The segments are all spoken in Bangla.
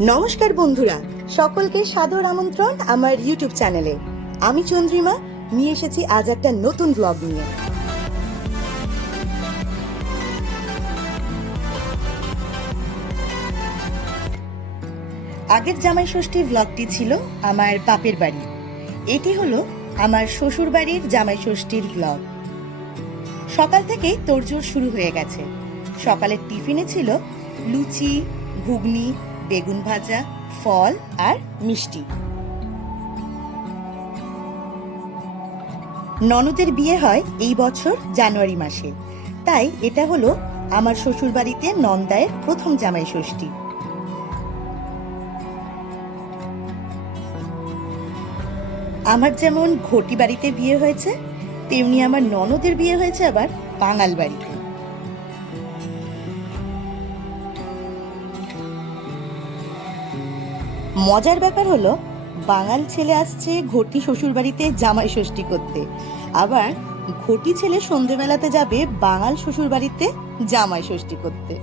নমস্কার বন্ধুরা, সকলকে সাদর আমন্ত্রণ আমার ইউটিউব চ্যানেলে। আমি চন্দ্রিমা নিয়ে এসেছি আজ একটা নতুন ব্লগ নিয়ে। আগের জামাই ষষ্ঠী ব্লগটি ছিল আমার বাপের বাড়ি, এটি হলো আমার শ্বশুর বাড়ির জামাই ষষ্ঠীর ব্লগ। সকাল থেকেই তোড়জোড় শুরু হয়ে গেছে। সকালের টিফিনে ছিল লুচি, ঘুগনি, বেগুন ভাজা, ফল আর মিষ্টি। ননদের বিয়ে হয় এই বছর জানুয়ারি মাসে, তাই এটা হলো আমার শ্বশুর বাড়িতে নন্দায়ের প্রথম জামাই ষষ্ঠী। আমার যেমন ঘটি বাড়িতে বিয়ে হয়েছে, তেমনি আমার ননদের বিয়ে হয়েছে আবার বাঙাল বাড়িতে। মজার ব্যাপার হলো, বাঙাল ছেলে আসছে ঘটি শ্বশুর বাড়িতে জামাই ষষ্ঠী করতে, আবার ঘটি ছেলে সন্ধেবেলাতে যাবে বাঙাল শ্বশুর বাড়িতে জামাই ষষ্ঠী করতে।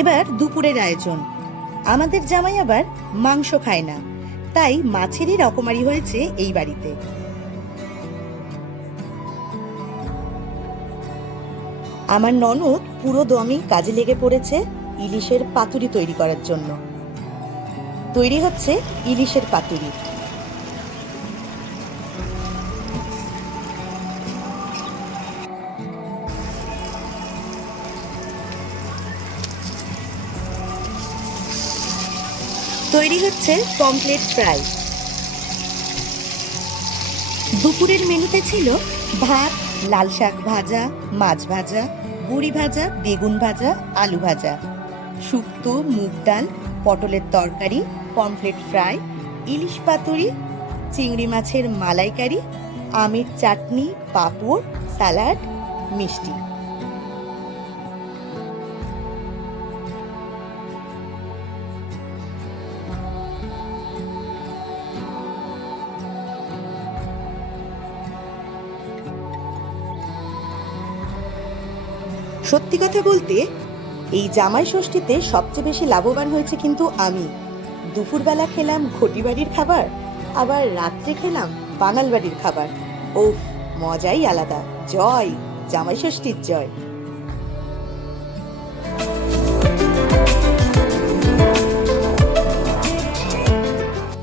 এবার দুপুরের আয়োজন। আমাদের জামাই আবার মাংস খায় না, তাই মাছেরই রকমারি হয়েছে এই বাড়িতে। আমার ননদ পুরো দমই কাজে লেগে পড়েছে ইলিশের পাতুরি তৈরি করার জন্য। তৈরি হচ্ছে ইলিশের পাতুরি। তৈরি হচ্ছে পমফ্রেট ফ্রাই। দুপুরের মেনুতে ছিল ভাত, লাল শাক ভাজা, মাছ ভাজা, বড়ি ভাজা, বেগুন ভাজা, আলু ভাজা, শুক্তো, মুগ ডাল, পটলের তরকারি, পমফ্রেট ফ্রাই, ইলিশ পাতুরি, চিংড়ি মাছের মালাইকারি, আমের চাটনি, পাঁপড়, স্যালাড, মিষ্টি। সত্যি কথা বলতে, এই জামাই ষষ্ঠীতে সবচেয়ে বেশি লাভবান হয়েছে কিন্তু আমি। দুপুরবেলা খেলাম ঘটি বাড়ির খাবার, আবার রাত্রে খেলাম বাঙাল বাড়ির খাবার। ওফ, মজাই আলাদা। জয় জামাই ষষ্ঠীর জয়।